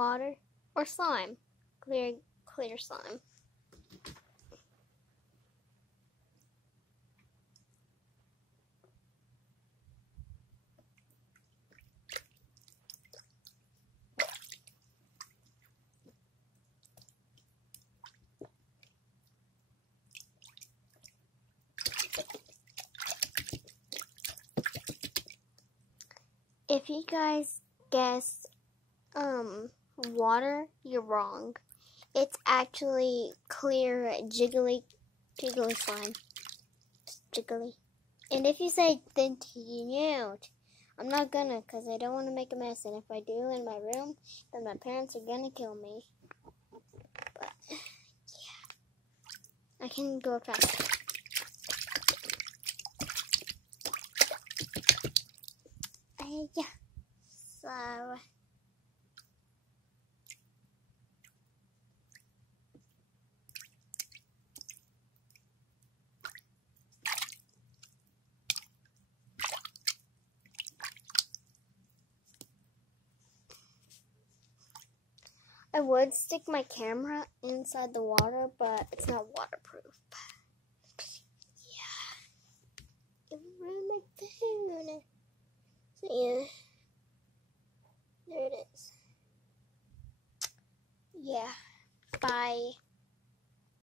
water or slime. Clear slime. If you guys guess water, you're wrong. It's actually clear jiggly slime. Jiggly. And if you say continued, I'm not gonna, because I don't want to make a mess. And if I do in my room, then my parents are gonna kill me. But yeah, I can go faster. Yeah. So I would stick my camera inside the water, but it's not waterproof. Yeah. It ruined my phone.